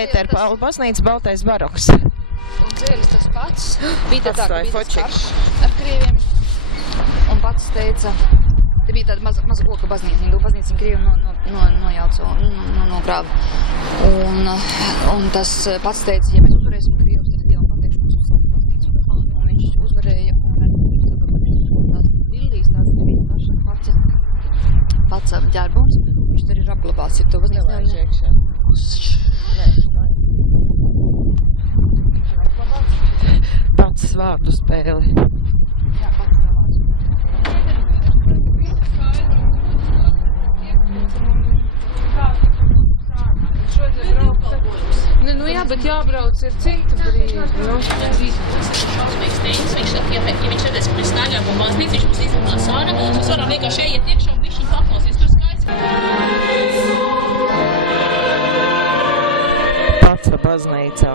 Pēterpaula baznīca, baltais baroks. Un dzēlis tas pats. Bija tā, ka bija tas karš ar krieviem. Un pats teica, te bija tāda maza koka baznīca. Baznīca krievi nojauca un nogrāva. Un tas pats teica, ja mēs uzvarēsim krievus, tad Dievam pateikšu mums uzcelt baznīcu. Un viņš uzvarēja. Un Lillijas tāds bija pats ģērbums. Viņš tur ir apglabāts. Ir to baznīca Pats vārdu spēli. Jā, pats vārdu spēli. Nu jā, bet jābrauc ir citu brīdi. Šausmīgs teicis, viņš saka, ja viņš redzēs, ka mēs staigājam pa baznīcu, viņš mums izrunās ārā, mēs varam vienkārši iet iekšā un bišķiņ paklausies, tur skaits. Paca baznīcā.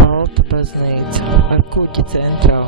Balta baznīca ar kuķi centrā.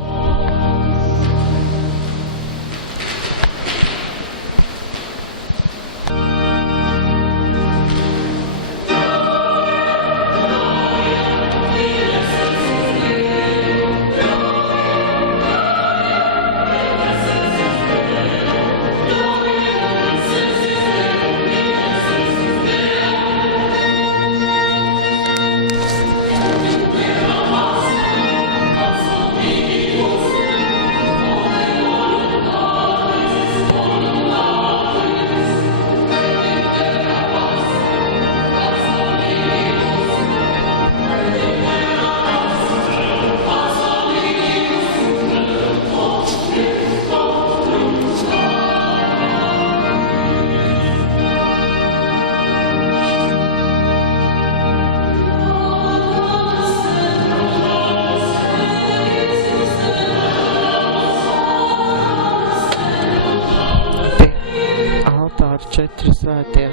Četri svētie.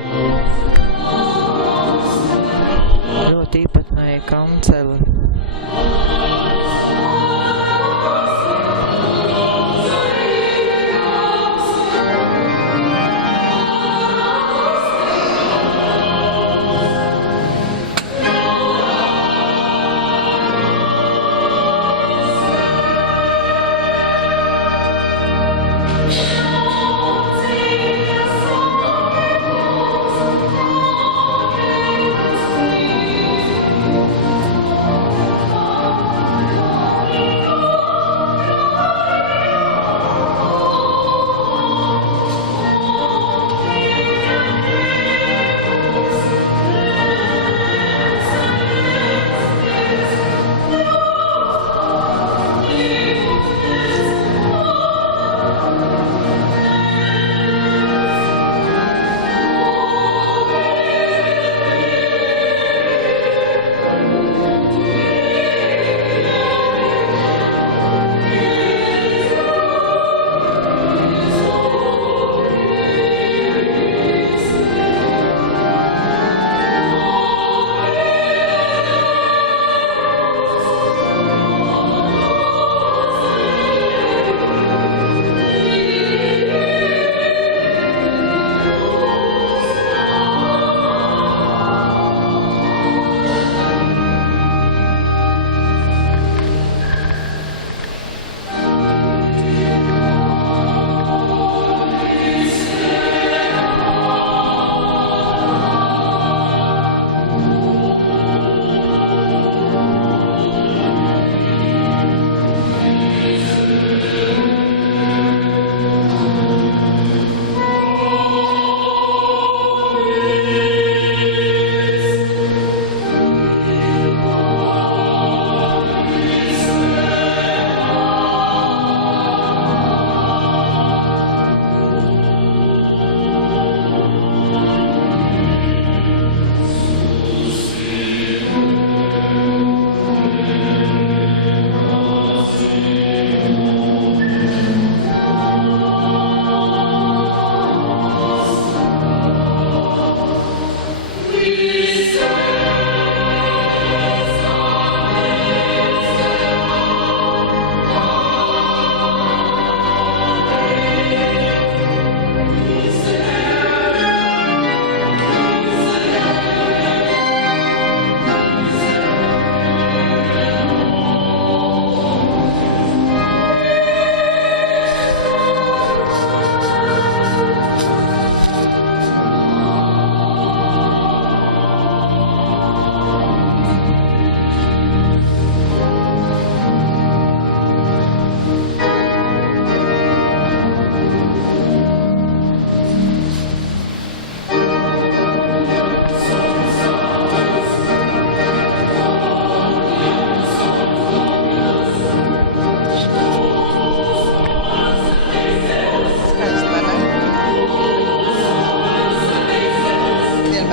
Ļoti īpatnēja kanceli.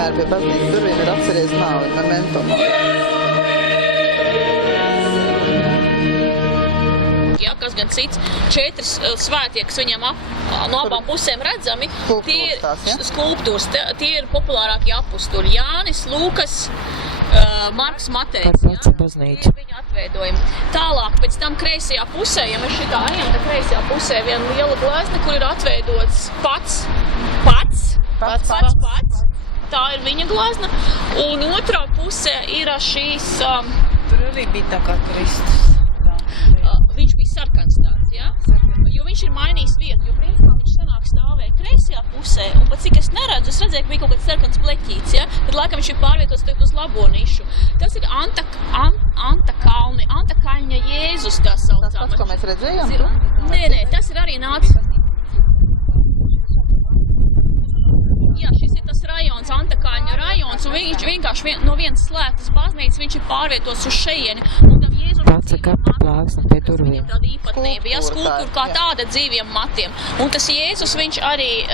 vienmēr pie baznīcas durvīm ir atceries nāvi, memento mori. Ja, kas gan cits, 4 svētie, kas viņam no abām pusēm redzami, tie skulptūras, tie ir populārākie apustuļi. Jānis, Lūkas, Marks, Matejs, Par baznīcu. ir viņa atveidojumi. Tālāk, pēc tam kreisajā pusē, ja mēs šitā ejam, tad kreisajā pusē viena liela glezna, kur ir atveidots pats. Tā ir viņa glezna. Un otrā pusē ir šīs... Tur arī bija tā kā Kristus. Viņš bija sarkans tāds, ja? Jo viņš ir mainījis vietu, jo principā viņš senāk stāvēja kreisajā pusē, un pat cik es neredzu, es redzēju, ka bija kaut kāds sarkans pleķīts, ja? Tad laikam viņš ir pārvietots uz labo nišu. Tas ir Antakaļņa Jēzus, tā saucamais. Tas pats, ko mēs redzējām? Nē, tas ir arī nācis. Jā, šis ir tas rajons, Antakaļņa rajons, un viņš vienkārši no vienas slēgtas baznīcas, viņš ir pārvietots uz šeieni. Un tam Jēzus Pats kapta plāksne pie durvīm. tāda īpatnība, ja, skulptūra kā tāda dzīviem matiem. Un tas Jēzus, viņš arī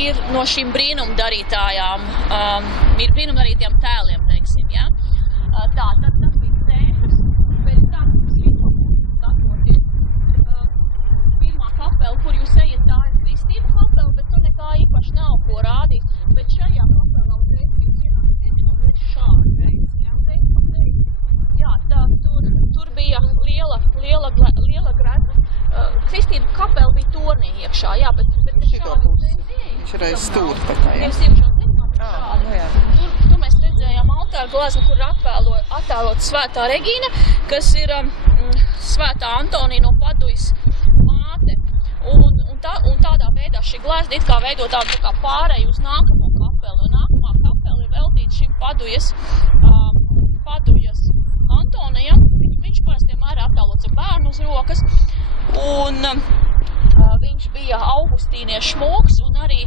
ir no šīm brīnumdarītājām, ir brīnumdarītiem tēliem, teiksim, ja. Tā, tad tas bija cēpes, pēc tam šito skatoties. Pirmā kapela, kur jūs ejat, tā ir Kristība kapela, bet tur nekā īpaši nav ko rādīt. Bet šajā kapelā uzreiz, kad jūs ienākat iekšā, uzreiz šādi, jā, tā, tur bija liela gredzna. Kristība kapela bija tornī iekšā, jā, bet Šito pusi. Viņš ir aiz stūra tā kā, jā. Tur mēs redzējām altāra gleznu, kur ir attēlot Svētā Regīna, kas ir Svētā Antonija no Padujas māte. Un tādā veidā šī glezna it kā veido tādu tā kā pārēju uz nākamo kapelu. Un nākamā kapela ir veltīta šim Padujas Antonijam. Viņš parasti vienmēr ir attēlots ar bērnu uz rokas. Un viņš bija augustīniešu šmoks, un arī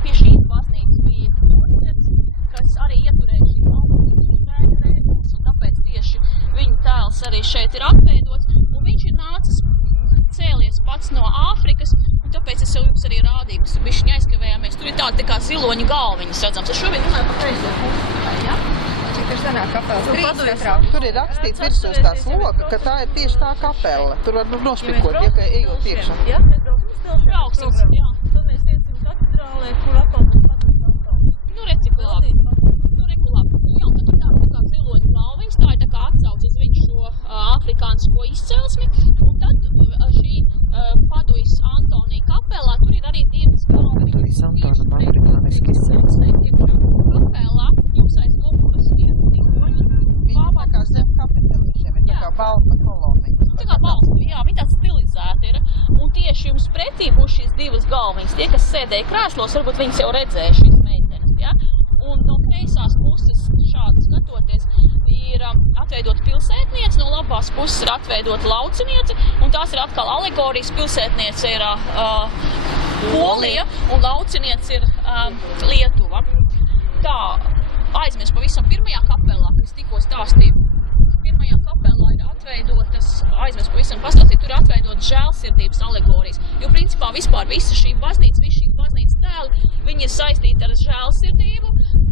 pie šīs baznīcas bija portrets, kas arī ieturēja šīs augustīniešu rēkumus, un tāpēc tieši viņa tēls arī šeit ir atveidots. Un viņš ir nācis cēlies pats no Āfrikas, un tāpēc es jums arī rādīju, kas tur bišķiņ aizkavējāmies. Tur ir tāda tā kā ziloņa galviņas redzams. Es šobrīd runāju par kreiso pusi, ja? Tur senāk kapelas 3 katrā. Tur ir rakstīts virsū uz tās loka, ka tā ir tieši tā kapela. Tur var nošpikot, ja ka ejot iekšā. Jā, mēs brauksim, jā. Tad mēs iesim katedrālē, kur apaut altārs. Nu, redzi, labi. Jā, un tad tur tā kā ziloņa galviņas, tā ir tā kā atsauc uz viņu šo afrikānisko izcelsmi. Un tad šī Padujas Antonija kapelā, tur ir arī divas galviņas. Padujas Antonam afrikāniski izcelsmi. Kapelā jums aiz muguras ir ziloņi. Viņa tā kā zem kapitelīšiem, ir tā kā balta kolonija. Tā kā balsta, jā, viņa tāds stilizēta ir. Un tieši jums pretī būs šīs divas galviņas. Tie, kas sēdēja krēslos, varbūt viņas jau redzēja šīs meitenes, ja? Un no kreisās puses šādi skatoties ir atveidota pilsētniece, no labās puses ir atveidota lauciniece, un tās ir atkal alegorijas. Pilsētniece ir Polija, un lauciniece ir Lietuva. Tā, aizmirst pavisam pirmajā kapelā, kas tikko stāstīja. Pirmajā kapelā ir atveidotas, aizmirst pavisam pastāstīt, tur ir atveidotas žēlsirdības alegorijas. Jo principā vispār visa šī baznīca, visi šīs baznīcas tēli, viņi ir saistīti ar žēlsirdību,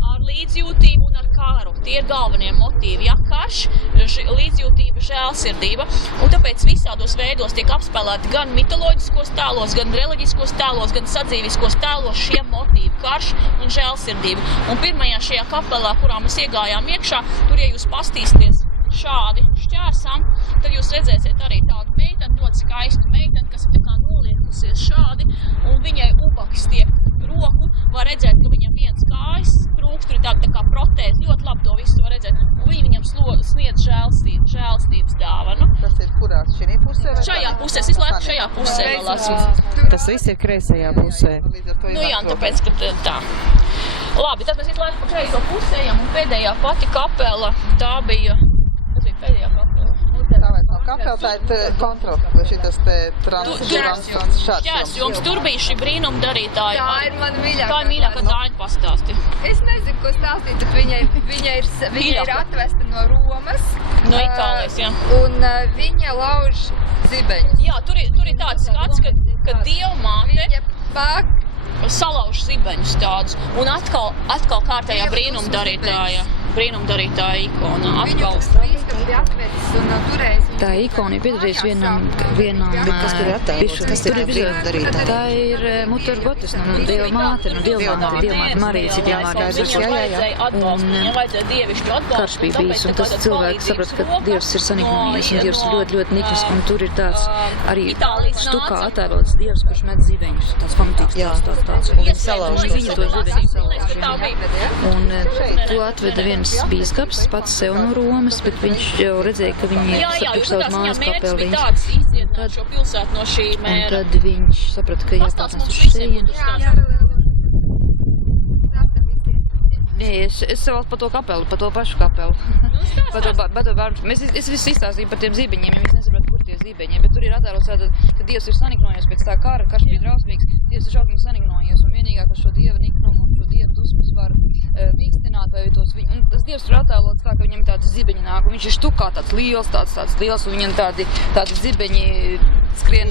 ar līdzjūtību un ar kāru. Tie ir galvenie motīvi, ja, karš, līdzjūtība, žēlsirdība. Un tāpēc visādos veidos tiek apspēlēti gan mitoloģiskos tēlos, gan reliģiskos tēlos, gan sadzīviskos tēlos šie motīvi, karš un žēlsirdība. Un pirmajā šajā kapelā, kurā mēs iegājām iekšā, tur, ja jūs pastīsties šādi šķērsam, tad jūs redzēsiet arī tādu meiteni, ļoti skaistu meiteni, kas ir tā kā noliekusies šādi, un viņai ubaks tiek roku, var redzēt, ka viņam viens kājas trūkst, tur ir tāda tā kā protēze, ļoti labi to visu var redzēt, un viņi viņam sniedz žēlstības dāvanu. Tas ir kurās šī pusē? Šajā pusē, es visu laiku šajā pusē vēl esmu. Tas viss ir kreisajā pusē. Nu jā, tāpēc, ka tā. Labi, tad mēs visu laiku pa kreiso pusē ejam, un pēdējā pati kapela, tā bija pēdējā kapela. Tā vairs nav kapela, tā ir kontrola, vai šitas te šķērs jums. Tur bija šī brīnumdarītāja. Tā ir mana mīļākā. Tā ir mīļākā, Dāņa pastāsti. Es nezinu, ko stāstīt, bet viņa ir atvesta no Romas. No Itālijas, jā. Un viņa lauž zibeņus. Jā, tur ir tāds skats, ka Dievmāte... Viņa salauž zibeņus tādus. Un atkal kārtējā brīnumdarītāja ikona. Atkal. Tā ikona ir piedarījusi vienam Kas tur ir attēlots? Kas ir brīnumdarītāja? Tā ir Mutter Gottes, Dieva māte, Dievmāte Marija, citiem vārdiem. Viņai vajadzēja dievišķu atbalstu. Karš bija bijis, un tas cilvēks saprot, ka Dievs ir saniknojies, un Dievs ir ļoti, ļoti niknis, un tur ir tāds arī stukā attēlots Dievs, kurš met zibeņus, tāds pamatīgs tāds. Un viņi salauž to zibeņus. Un to atveda viens bīskaps, pats sev no Romas, bet viņš jau redzēja, ka viņi ir savas mājas kapeliņas. Šo pilsētu no šī Un mēra. tad viņš saprata, ka jāpārnes uz šejienu. Nē, es vēl par to kapelu, par to pašu kapelu. Par to bērnu. Es visu izstāstīju par tiem zibeņiem, ja viņi nesaprot, kur tie zibeņi. Bet tur ir attēlots tātad, ka Dievs ir saniknojies pēc tā kara, karš bija drausmīgs. Dievs ir šausmīgi saniknojies, un vienīgā, kas šo Dieva niknumu un šo Dieva dusmas var mīkstināt, vai tos viņu. Un tas Dievs ir attēlots tā, ka viņam tādi zibeņi nāk, un viņš ir štukā tāds liels, un viņam tādi zibeņi skrien.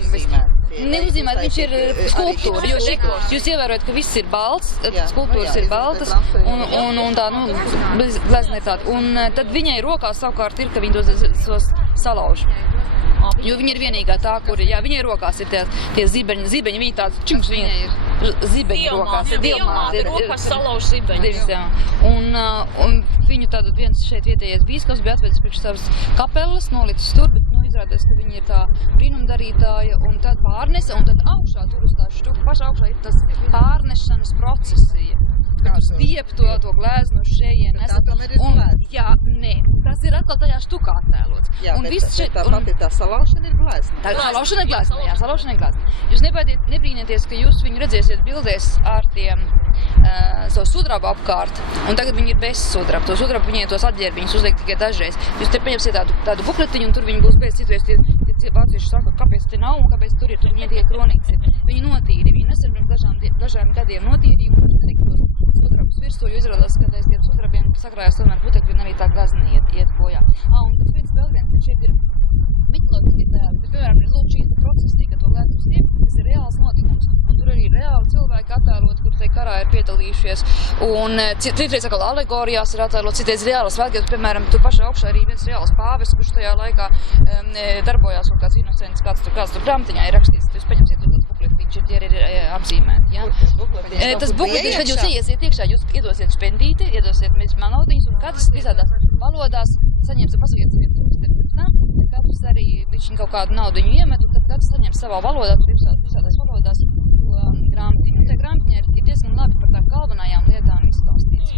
Neuzīmēt, viņš ir skulptūra, jo dekors. Jūs ievērojat, ka viss ir balts, skulptūras ir baltas, un tā, glezna ir tāda. Un tad viņai rokās savukārt ir, ka viņi tos salauž. Jo viņa ir vienīgā tā, kur, jā, viņai rokās ir tie zibeņi, viņi tāds čums, viņa ir zibeņi rokās. Dievmāte rokās salauž zibeņi. Jā. Un viņu tātad viens šeit vietējais bīskaps bija atvedis priekš savas kapelas, nolicis tur, bet izrādās, ka viņa ir tā brīnumdarītāja, un tad pārnesa, un tad augšā, tur uz tā štuka, pašā augšā ir tas pārnešanas procesija. Kad tu stiep to glēznu uz šejien. Tā tomēr ir glēzna. Jā, nē, tas ir atkal tajā štukā attēlots. Jā, un bet viss šeit, tā salaušana ir glēzna. Tā salaušana ir glēzna, jā, salaušana ir glēzna. Jūs nebrīnieties, ka jūs viņu redzēsiet bildēs ar tiem savu sudrabu apkārt, un tagad viņi ir bez sudraba. To sudrabu viņiem tos atģērbiņus uzliek tikai dažreiz. Jūs te paņemsiet tādu bukletiņu, un tur viņi būs bez citreiz tie vācieši saka, kāpēc te nav un kāpēc tur ir, tur viņiem tikai kronīgs ir. Viņi notīri, viņi nesen pirms dažām gadiem notīrīja un uzliek tos sudrabus virsū, jo izrādās, ka aiz tiem sudrabiem sakrājās tomēr putekļi un arī tā glazna iet bojā. Un tad vēl viens, ka šeit ir mitoloģiskie tēli, bet, piemēram, ir lūk šīs procesī, ka to glēznu stiep, tas ir reāls notikums. Un tur arī reāli cilvēki attēlot, kur te karā ir piedalījušies. Un citreiz atkal alegorijās ir attēlot, citreiz reālas svētki, piemēram, tur pašā augšā arī viens reāls pāvests, kurš tajā laikā darbojās un kāds inocents, kāds tur grāmatiņā ir rakstīts. Jūs paņemsiet tur tāds bukletiņš, tie ir apzīmēti. Ja? Tas bukletiņš, kad jūs iesiet iekšā, jūs iedosiet špendīti, iedosiet manaudiņus, un katrs visādās valodās saņems, pasakiet saviem tūkstiem pirms tam, katrs arī viņš kaut kādu naudiņu iemet, un tad katrs saņem savā valodā, tur visādās valodās grāmatiņu. Un tā grāmatiņā ir diezgan labi par tām galvenajām lietām izstāstīts.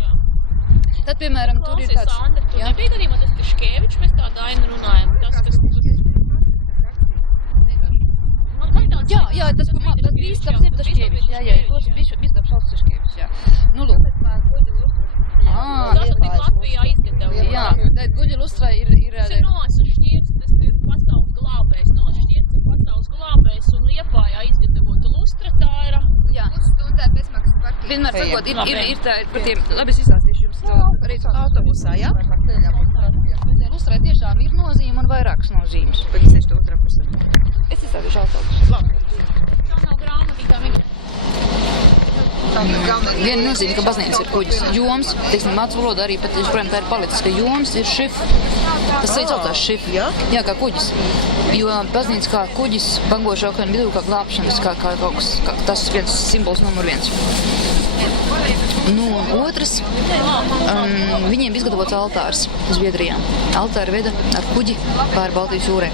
Tad, piemēram, tur ir tāds... Sandra, tu nebija gadījumā tas Tiškevičs, mēs tā Daina runājam. Tas, kas... Jā, tas bīskaps ir Tiškevičs. Jā, tos bīskaps sauc Tiškevičs, jā. Nu, lūk. Tas ir Latvijā izgatavot. Jā, tad Guļa Lustrā ir... Tas ir Noas Šķirts, tas ir pasaules glābējs. Noas Šķirts ir pasaules glābējs un Liepājā izgatavota lustra, tā ir... Jā. Un tā ir bezmaksas parkība. Vienmēr sakot, ir tā par tiem... Labi, es izstāstīšu jums to arī Autobusā, jā? Lustrai tiešām ir nozīme un vairākas nozīmes. Viņi sēž to otrā pusē. Es izstāstīšu autobusu. Labi. Tā nav grāmatītā vienkārši. Viena nozīme, ka baznīca ir kuģis. Joms, teiksim, mācu valoda arī pat, joprojām tā ir palicis, ka joms ir šif. Tas saucās šif. Jā, kā kuģis. Jo baznīca kā kuģis bangošu okeānu vidū, kā glābšanas, kā kaut kas, tas viens simbols numur viens. Nu, otrs, viņiem bija izgatavots altārs Zviedrijā. Altāri veda ar kuģi pāri Baltijas jūrē.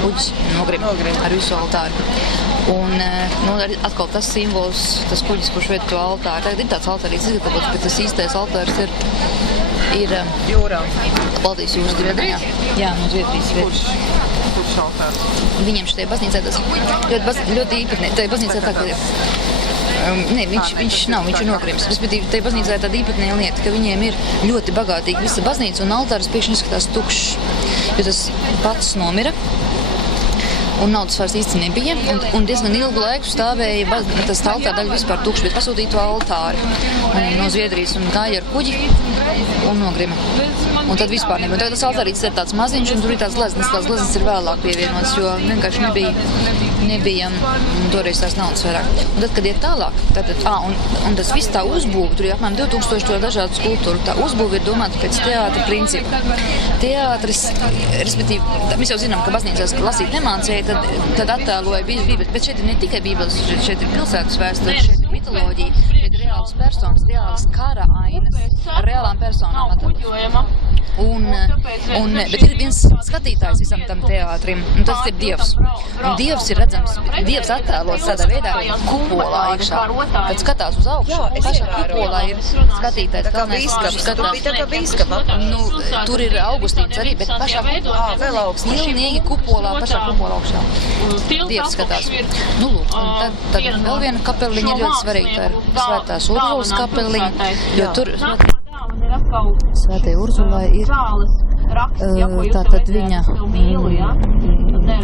Kuģis nogrim ar visu altāru. Un atkal tas simbols, tas kuģis, kurš veda to altāru. Tagad ir tāds altārīts izgatavots, bet tas īstais altārs ir jūrā. Baltijas jūras Zviedrijā. Jā, no Zviedrijas vietas. Kurš altārs? Viņiem šitai baznīcai tas ļoti īpatnē. Tai baznīcai tā, ka... Nē, viņš nav, viņš ir nogrims. Respektīvi, tai baznīcā ir tāda īpatnēja lieta, ka viņiem ir ļoti bagātīga visa baznīca un altārs pēkšņi izskatās tukšs, jo tas pats nomira. un naudas vairs īsti nebija, un diezgan ilgu laiku stāvēja tas altāra daļa vispār tukša, bet pasūtīja to altāri no Zviedrijas un gāja ar kuģi un nogrima. Un tad vispār nebija. Un tagad tas altārītis ir tāds maziņš, un tur ir tāds gleznes. Tās gleznes ir vēlāk pievienotas, jo vienkārši nebija toreiz tās naudas vairāk. Un tad, kad iet tālāk, un tas viss tā uzbūve, tur ir apmēram 2000 dažādu skulptūru. Tā uzbūve ir domāta pēc teātra principa. Teātris, respektīvi, mēs jau zinām, ka baznīcās lasīt nemācēja, tad attēloja Bībeles, bet šeit ir ne tikai Bībeles, šeit ir pilsētas vēsture, šeit ir mitoloģija, šeit ir reāls personas, reāls kara ainas ar reālām personām. Bet ir viens skatītājs visam tam teātrim, un tas ir Dievs. Un Dievs ir redzams, Dievs attēlots tādā veidā kupolā iekšā. Kad skatās uz augšu, pašā kupolā ir skatītājs. Tā kā bīskapa. Tur ir Augustīns arī, bet pašā kupolā, vēl augsts, lielniegi kupolā, pašā kupolā augšā. Dievs skatās. Lūk, un tad vēl viena kapeliņa ir ļoti svarīga, tā ir Svētās Urzulas kapeliņa, jo tur Svētajai Urzulai ir tātad viņa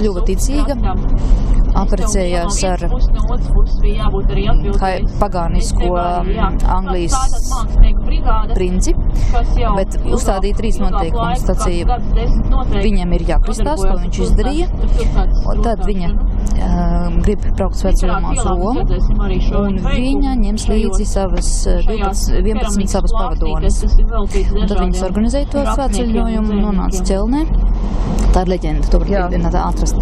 kļuva ticīga, apprecējās ar pagānisko Anglijas princi, bet uzstādīja 3 noteikumus. Sacīja, viņam ir jākristās, ko viņš izdarīja, un tad viņa grib braukt svētceļojumā uz Romu, un viņa ņems līdzi savas 11 savas pavadones. Un tad viņas organizēja to svētceļojumu, nonāca Ķelnē. Tā ir leģenda, to var atrast.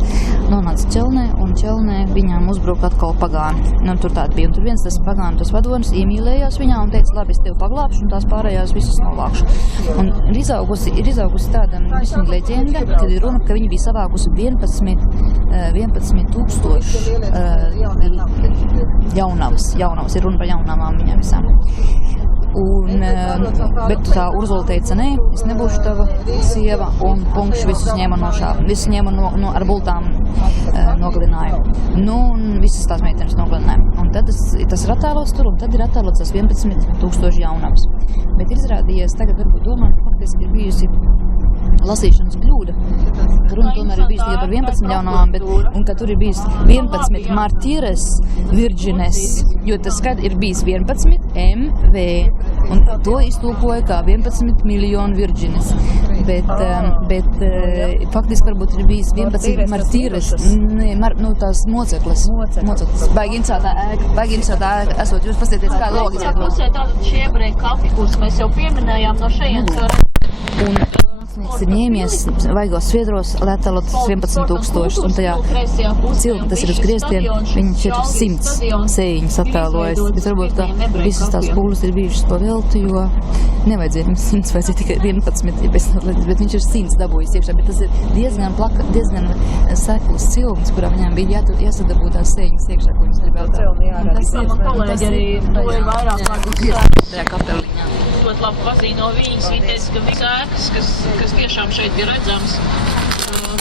Nonāca Ķelnē, un Ķelnē viņām uzbruka atkal pagāni. Tur tāda bija, un tur viens tas pagāni, tas vadonis iemīlējās viņā un teica, labi, es tevi paglāpšu, un tās pārējās visas novākšu. Un ir izaugusi tāda visņa leģenda, kad ir runa, ka viņi bija savākusi 11 tūkstoši jaunavas. Ir runa par jaunavām viņām visām. Bet tā Urzula teica, nē, es nebūšu tava sieva, un punkšs visus ņēma nošāva. Visus ņēma ar bultām nogalināja. Un visas tās meitenes nogalināja. Un tad tas ir attēlots tur, un tad ir attēlots tas 11 tūkstoši jaunavas. Bet izrādījies, tagad varbūt domā, ka faktiski ir bijusi lasīšanas kļūda. Runa tomēr ir bijis tikai par 11 jaunavām, un ka tur ir bijis 11 martīres virģines, jo tas ir bijis 11 MV, un to iztulkoja kā 11 miljonu virģines. Bet faktiski varbūt ir bijis 11 martīres, tās mocekles. Baigi interesētā ēka esot. Jūs paskatieties, kā logiski. Pusē tātad šie ebreju kapi, kurus mēs jau pieminējām no šejienes. Tas ir ņēmies vaigos sviedros, lai attēlot 11 tūkstošus, un tajā cilpa, tas ir uz griestiem, viņi šeit ir 100 sējiņas attēlojas. Bet varbūt, ka visas tās pūles ir bijušas pa velti, jo nevajadzēja 100, vajadzēja tikai 11, bet viņš ir 100 dabūjis iekšā. Bet tas ir diezgan sekls cilps, kurā viņām bija jāsadabū tās sējiņas iekšā, ko viņas gribētu. Tas ir, kolēģi, arī to ir vairāk vārdu tajā kapeliņā. Ļoti labi pazīja no viņas. Viņa teica, ka visas ēkas, kas tiešām šeit bija redzams,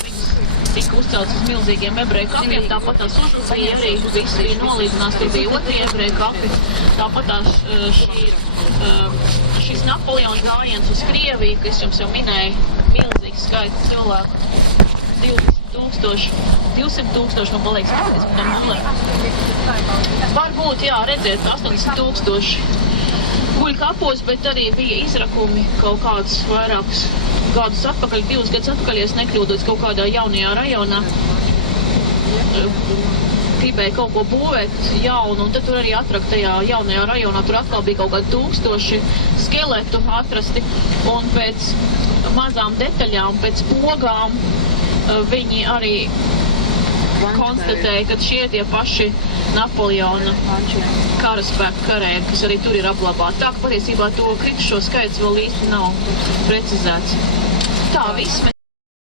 viņas tika uzceltas uz milzīgiem ebreju kapiem. Tāpat tās Urzulija arī viss bija nolīdzinās, tur bija otrie ebreju kapi. Tāpat tās šis Napoleona gājiens uz Krieviju, kas jums jau minēja, milzīgs skaits cilvēku, 200 tūkstoši, man paliekas pareizi, bet nulle. Varbūt, jā, redziet, 80 tūkstoši guļ kapos, bet arī bija izrakumi kaut kādus vairākus gadus atpakaļ, 2 gadus atpakaļ, ja es nekļūdos kaut kādā jaunajā rajonā. Gribēja kaut ko būvēt jaunu, un tad tur arī atrakt tajā jaunajā rajonā, tur atkal bija kaut kādi 1000 skeletu atrasti, un pēc mazām detaļām, pēc pogām, viņi arī konstatēja, ka šie tie paši Napoleona karaspēku karēji, kas arī tur ir apglabāti. Tā, ka patiesībā to kritušo skaits vēl īsti nav precizēts. Tā, viss.